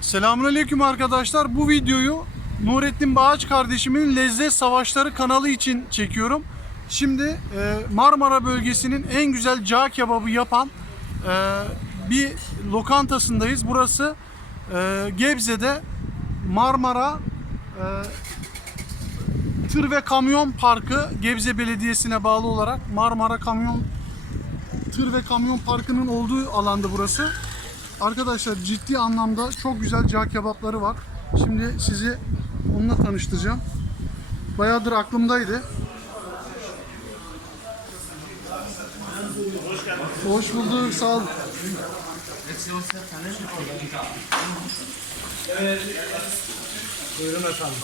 Selamünaleyküm arkadaşlar. Bu videoyu Nurettin Bağaç kardeşimin Lezzet Savaşları kanalı için çekiyorum. Şimdi e, Marmara bölgesinin en güzel cağ kebabı yapan e, bir lokantasındayız. Burası e, Gebze'de Marmara Tır ve Kamyon Parkı Gebze Belediyesi'ne bağlı olarak Marmara Kamyon Tır ve Kamyon Parkı'nın olduğu alanda burası. Arkadaşlar ciddi anlamda çok güzel cağ kebapları var. Şimdi sizi onunla tanıştıracağım. Bayağıdır aklımdaydı. Hoş bulduk, sağ ol. Buyurun efendim.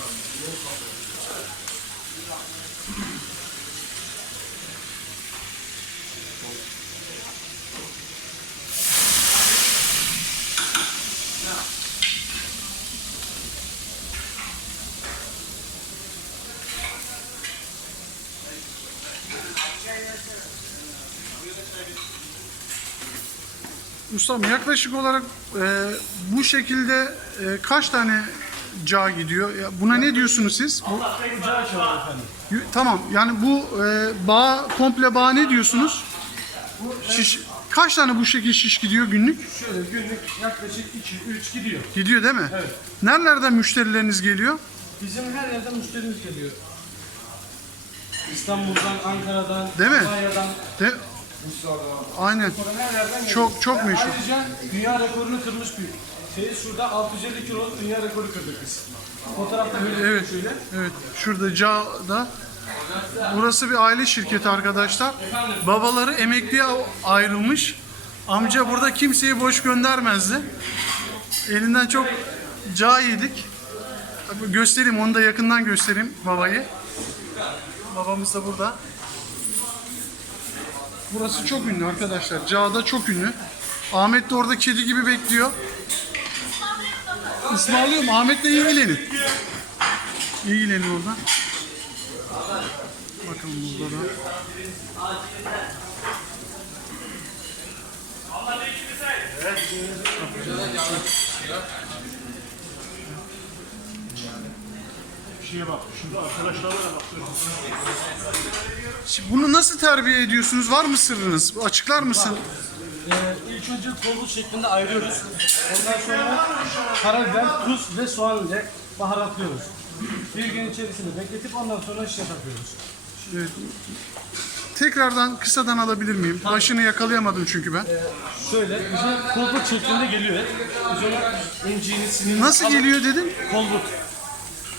Ustam yaklaşık olarak e, bu şekilde e, kaç tane cağ gidiyor? Ya buna ne diyorsunuz siz? Bu, Cağ kebabı efendim. y- tamam yani bu e, bağ komple bağ ne diyorsunuz? Şiş, kaç tane bu şekilde şiş gidiyor günlük? Şöyle günlük yaklaşık 2-3 gidiyor. Gidiyor değil mi? Evet. Nerelerden müşterileriniz geliyor? Bizim her yerden müşterimiz geliyor. İstanbul'dan, Ankara'dan, Değil mi? Almanya'dan, De, aynen. Çok çok meşhur. Ayrıca dünya rekorunu kırmış bir şey. Şurada 650 kiloluk dünya rekoru kırdık biz. Fotoğrafta böyle Evet. şöyle. Evet. Şurada Cağ'da. Burası bir aile şirketi arkadaşlar. Babaları emekliye ayrılmış. Amca burada kimseyi boş göndermezdi. Elinden çok cağ yedik. Göstereyim onu da yakından göstereyim babayı. Babamız da burada. Burası çok ünlü arkadaşlar. Cağ'da çok ünlü. Ahmet de orada kedi gibi bekliyor. Ismarlıyorum. Ahmet'le ilgilenin. İlgilenin orada. Bakalım burada da. Şeye bak. Şimdi arkadaşlarla da bak. Şimdi bunu nasıl terbiye ediyorsunuz? Var mı sırrınız? Açıklar mısın? Ee, ilk önce kolbu şeklinde ayırıyoruz. Ondan sonra karabiber, tuz ve soğan ile baharatlıyoruz. Bir gün içerisinde bekletip ondan sonra şişe takıyoruz. Evet. Tekrardan kısadan alabilir miyim? Başını yakalayamadım çünkü ben. Şöyle bize kolbut şeklinde geliyor et. Biz onu inciğini, sinirini Nasıl alıp- geliyor dedin? Kolbut.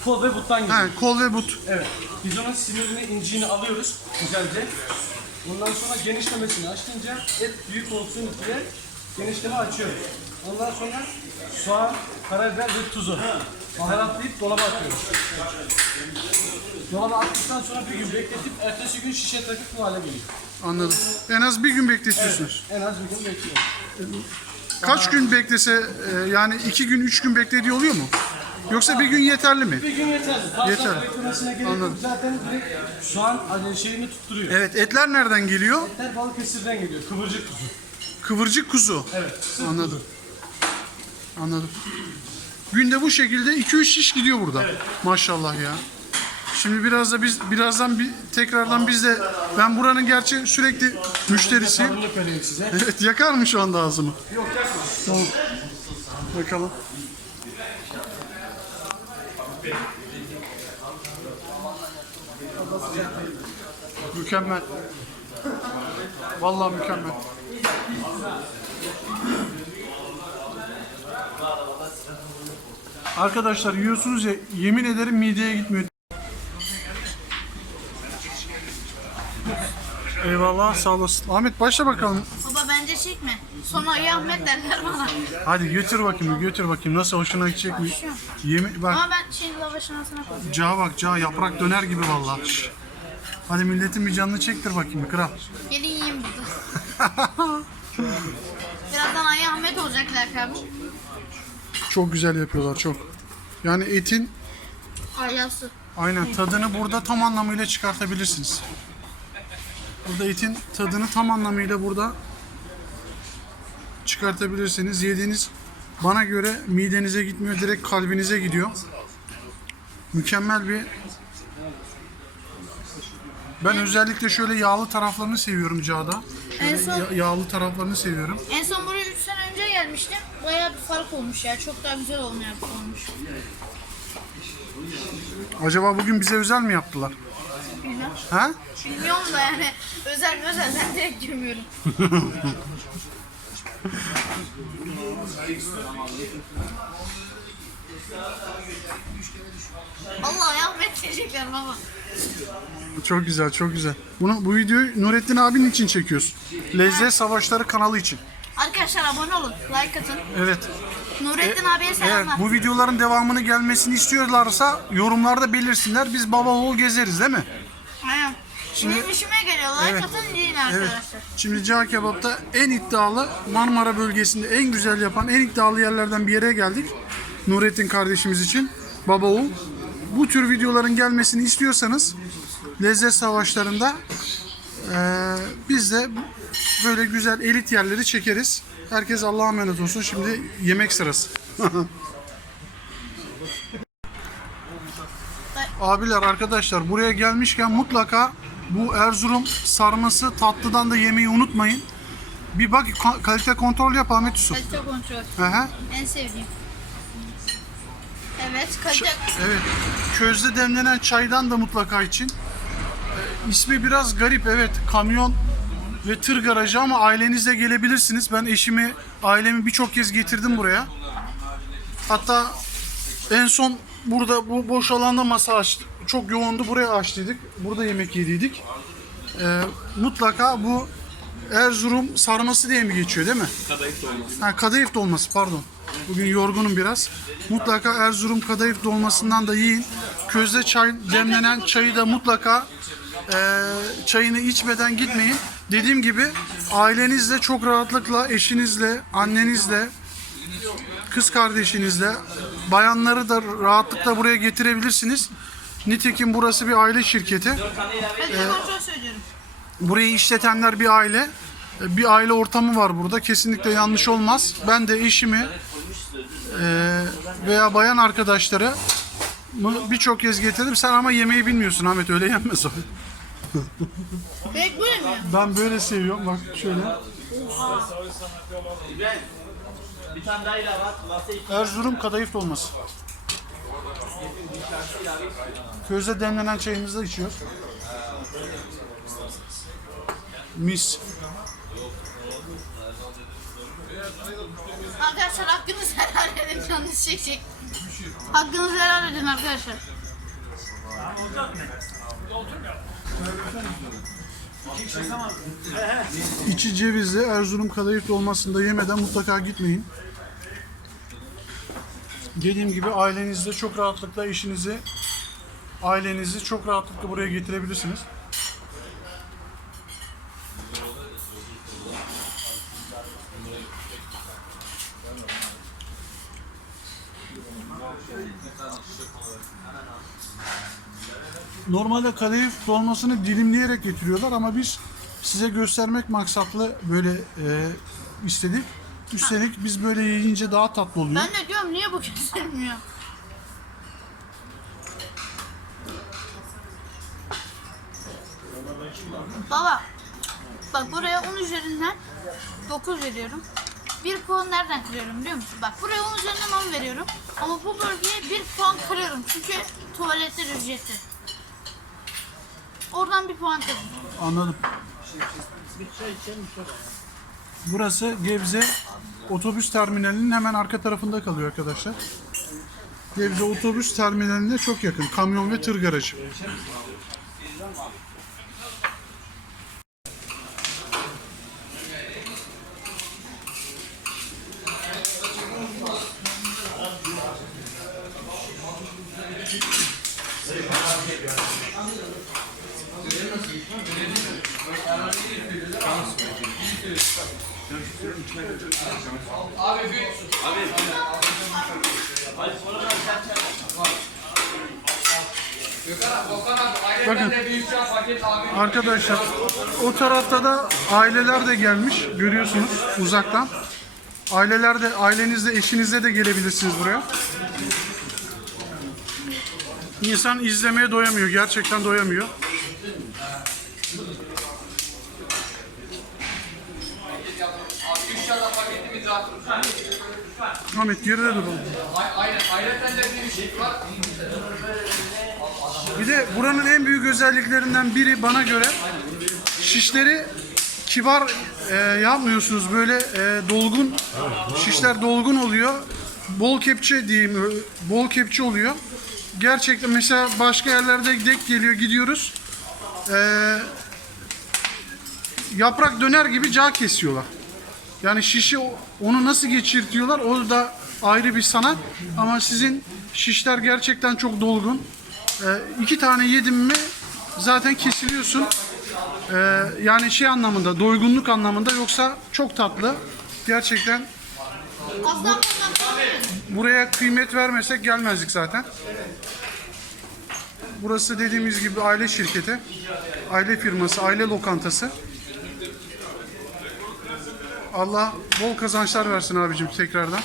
Kol ve buttan geliyor. Ha, kol ve but. Evet. Biz onun sinirini, inciğini alıyoruz güzelce. Ondan sonra genişlemesini açınca et büyük olsun diye genişleme açıyoruz. Ondan sonra soğan, karabiber ve tuzu baharatlayıp dolaba atıyoruz. Dolaba attıktan sonra bir gün bekletip ertesi gün şişe takıp bu hale geliyor. Anladım. En az bir gün bekletiyorsunuz. En az bir gün bekliyoruz. Kaç gün beklese e, yani iki gün, üç gün beklediği oluyor mu? Yoksa bir gün yeterli mi? Bir gün yeterli. Fazla Yeter. beklemesine gerek Anladım. Zaten direkt soğan hani şeyini tutturuyor. Evet, etler nereden geliyor? Etler Balıkesir'den geliyor. Kıvırcık kuzu. Kıvırcık kuzu. Evet. sırf Anladım. Anladım. Günde bu şekilde 2-3 şiş gidiyor burada. Maşallah ya. Şimdi biraz da biz birazdan bir tekrardan biz de ben buranın gerçi sürekli vereyim size. Evet yakar mı şu anda ağzımı? Yok yakma. Tamam. Bakalım. Mükemmel. Vallahi mükemmel. Arkadaşlar yiyorsunuz ya yemin ederim mideye gitmiyor. Eyvallah sağ olasın. Ahmet başla bakalım. Baba bence çekme. Sonra Ali Ahmet derler bana. Hadi götür bakayım, götür bakayım. Nasıl hoşuna gidecek mi? Yemin bak, Ama ben şey lavaşın altına koyacağım. cağa bak, cağa yaprak döner gibi vallahi. Şş. Hadi milletin bir canını çektir bakayım bir kral. Gelin yiyeyim burada. Birazdan Ali Ahmet olacak lakabı. Çok güzel yapıyorlar, çok. Yani etin Alyası. aynen tadını burada tam anlamıyla çıkartabilirsiniz. Burada etin tadını tam anlamıyla burada çıkartabilirsiniz. Yediğiniz bana göre midenize gitmiyor, direkt kalbinize gidiyor. Mükemmel bir ben özellikle şöyle yağlı taraflarını seviyorum Cağda. En son- ya- yağlı taraflarını seviyorum. En son buraya 3 sene önce gelmiştim. Bayağı bir fark olmuş ya. Çok daha güzel olmuş. olmuş. Acaba bugün bize özel mi yaptılar? Ha? Bilmiyorum da yani. Özel özel ben direkt girmiyorum. Allah Ahmet diyecekler baba. Çok güzel, çok güzel. Bunu bu videoyu Nurettin abinin için çekiyoruz. Lezzet Savaşları kanalı için. Arkadaşlar abone olun. Like atın. Evet. Nurettin abiye Evet, selamlar. bu videoların devamını gelmesini istiyorlarsa yorumlarda belirsinler. Biz baba oğul gezeriz değil mi? Şimdi- Benim işime geliyor. Like Evet. atın deyin Evet. arkadaşlar. Şimdi Cağ Kebap'ta en iddialı Marmara bölgesinde en güzel yapan en iddialı yerlerden bir yere geldik. Nurettin kardeşimiz için. Baba oğul. Bu tür videoların gelmesini istiyorsanız lezzet savaşlarında eee, biz de böyle güzel elit yerleri çekeriz. Herkes Allah'a emanet olsun. Şimdi yemek sırası. Abiler arkadaşlar buraya gelmişken mutlaka bu Erzurum sarması tatlıdan da yemeyi unutmayın. Bir bak ka- kalite kontrol yap Ahmet Yusuf. Kalite kontrol. Hı hı. En sevdiğim. Evet kalite. Evet. Közde demlenen çaydan da mutlaka için. Ee, ismi biraz garip evet. Kamyon ve tır garajı ama ailenizle gelebilirsiniz. Ben eşimi, ailemi birçok kez getirdim buraya. Hatta en son burada bu boş alanda masa açtık. Çok yoğundu buraya açtıydık. Burada yemek yediydik. Ee, mutlaka bu Erzurum sarması diye mi geçiyor değil mi? Kadayıf dolması. Ha, kadayıf dolması pardon. Bugün yorgunum biraz. Mutlaka Erzurum kadayıf dolmasından da yiyin. Közde çay demlenen çayı da mutlaka e, çayını içmeden gitmeyin. Dediğim gibi ailenizle çok rahatlıkla, eşinizle, annenizle, kız kardeşinizle, bayanları da rahatlıkla buraya getirebilirsiniz. Nitekim burası bir aile şirketi. Kontrol söylüyorum. Burayı işletenler bir aile. E, Bir aile ortamı var burada. Kesinlikle yanlış olmaz. Ben de eşimi e, veya bayan arkadaşları birçok kez getirdim. Sen ama yemeği bilmiyorsun Ahmet öyle yenmez o. Direkt böyle mi? Ben böyle seviyorum bak şöyle. Bir tane daha ilave at. Masayı Erzurum kadayıf dolması. Közde demlenen çayımızı da içiyoruz. Mis. Arkadaşlar hakkınızı helal edin. Canınız çekecek. Hakkınızı helal edin arkadaşlar. İçi cevizli Erzurum kadayıf dolmasında yemeden mutlaka gitmeyin. Dediğim gibi ailenizle çok rahatlıkla eşinizi, ailenizi çok rahatlıkla buraya getirebilirsiniz. Normalde kadayıf dolmasını dilimleyerek getiriyorlar ama biz size göstermek maksatlı böyle e, istedik. Üstelik biz böyle yiyince daha tatlı oluyor. Ben de diyorum niye bu kesilmiyor? Baba, bak buraya 10 üzerinden 9 veriyorum. Bir puan nereden kırıyorum biliyor musun? Bak buraya 10 üzerinden 10 veriyorum. Ama bu bölgeye bir puan kırıyorum. Çünkü tuvaletler ücretli. Oradan bir puan kırıyorum. Anladım. Burası Gebze otobüs terminalinin hemen arka tarafında kalıyor arkadaşlar. Gebze otobüs terminaline çok yakın. Kamyon ve tır garajı. Bakın arkadaşlar o tarafta da aileler de gelmiş görüyorsunuz uzaktan. Ailelerde, ailenizle, eşinizle de gelebilirsiniz buraya. İnsan izlemeye doyamıyor. Gerçekten doyamıyor. Ahmet geride dur oğlum. Bir de buranın en büyük özelliklerinden biri bana göre şişleri kibar e, yapmıyorsunuz. Böyle e, dolgun şişler dolgun oluyor. Bol kepçe diyeyim. Bol kepçe oluyor. Gerçekten mesela başka yerlerde denk geliyor gidiyoruz. E, yaprak döner gibi cağ kesiyorlar. Yani şişi onu nasıl geçirtiyorlar o da ayrı bir sanat. Ama sizin şişler gerçekten çok dolgun. Ee, iki tane yedim mi zaten kesiliyorsun. Ee, yani şey anlamında, doygunluk anlamında yoksa çok tatlı. Gerçekten fazla buraya kıymet vermesek gelmezdik zaten. Burası dediğimiz gibi aile şirketi, aile firması, aile lokantası. Allah bol kazançlar versin abicim tekrardan.